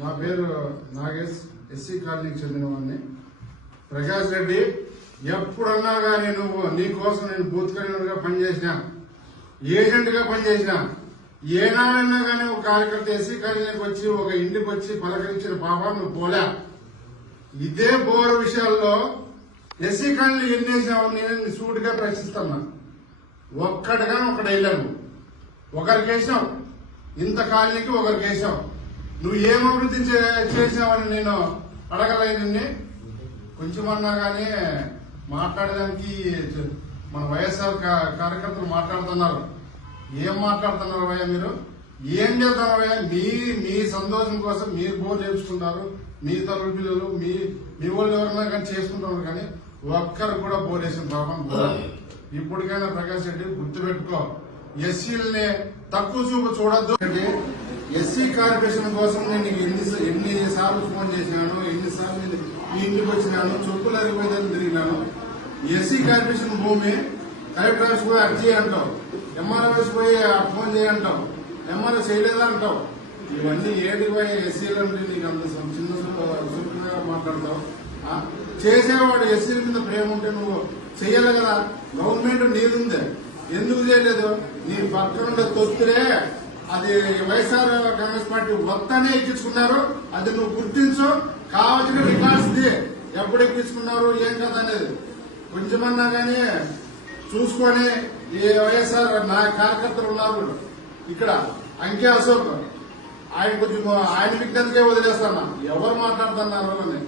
నా పేరు నాగేష్, ఎస్సీ కాలనీకి చెందినవాడిని. ప్రకాష్ రెడ్డి, ఎప్పుడన్నా కానీ నువ్వు నీ కోసం నేను బూత్ కన్వీనర్గా పనిచేసినా, ఏజెంట్గా పనిచేసినా, ఏనాడైనా కానీ ఒక కార్యకర్త ఎస్సీ కాలనీకి వచ్చి ఒక ఇంటికి వచ్చి పలకరించిన పాప నువ్వు పోలే. ఇదే బోర్ విషయాల్లో ఎస్సీ కాలనీ ఎన్ని వేసినావు నేను సూటిగా ప్రశ్నిస్తున్నా. ఒక్కటిగా ఒకటి వెళ్ళాను, ఒకరికి వేసావు, ఇంత కాలనీకి ఒకరికి వేసావు. నువ్వు ఏం అభివృద్ధి చేసావని నేను అడగలేని కొంచెమన్నా కానీ మాట్లాడడానికి మన వైఎస్ఆర్ కార్యకర్తలు మాట్లాడుతున్నారు. ఏం మాట్లాడుతున్నారు అయ్యా మీరు? ఏం చేద్దాం అయ్యా? మీ సంతోషం కోసం మీరు బోర్ చేర్చుకుంటారు, మీ తల్లి పిల్లలు మీ వాళ్ళు ఎవరైనా కానీ చేసుకుంటారు, కానీ ఒక్కరు కూడా బోర్ వేసిన పాపం. ఇప్పటికైనా ప్రకాష్ రెడ్డి గుర్తుపెట్టుకో, ఎస్సీలని తక్కువ చూపు చూడొద్దు. ఎస్సీ కార్పొరేషన్ కోసం నేను ఎన్నిసార్లు ఫోన్ చేసినాను, ఎన్నిసార్లు మీ ఇంటికి వచ్చినాను, చొప్పులు అరిగిపోయిందని తిరిగినాను. ఎస్సీ కార్పొరేషన్ భూమి కలెక్టర్ ఆఫీస్ పోయి అర్జీ అంటావు, ఎంఆర్ఓ ఆఫీస్ పోయి ఫోన్ చేయంటావు, ఎంఆర్ఓ చేయలేదా అంటావు. ఇవన్నీ ఏడికి పోయి ఎస్సీలంటే నీకు అంత చిన్న సూపుగా మాట్లాడతావు. చేసేవాడు ఎస్సీల మీద ప్రేమ ఉంటే నువ్వు చెయ్యాలి కదా. గవర్నమెంట్ నీదుందే, ఎందుకు చేయలేదు? నీ పక్కనుండే తొత్తులే అది వైఎస్ఆర్ కాంగ్రెస్ పార్టీ మొత్తానే ఎక్కించుకున్నారు. అది నువ్వు గుర్తించు, కావాల్సిన రికార్డ్స్ ఎప్పుడు ఎక్కించుకున్నారు ఏం కదా అనేది కొంచెమన్నా కానీ చూసుకొని. ఈ వైఎస్ఆర్ నా కార్యకర్తలు ఉన్నారు ఇక్కడ, అంకే అశోక్, ఆయన కొంచెం ఆయన విజ్ఞతకే వదిలేస్తాను. ఎవరు మాట్లాడుతున్నారు అని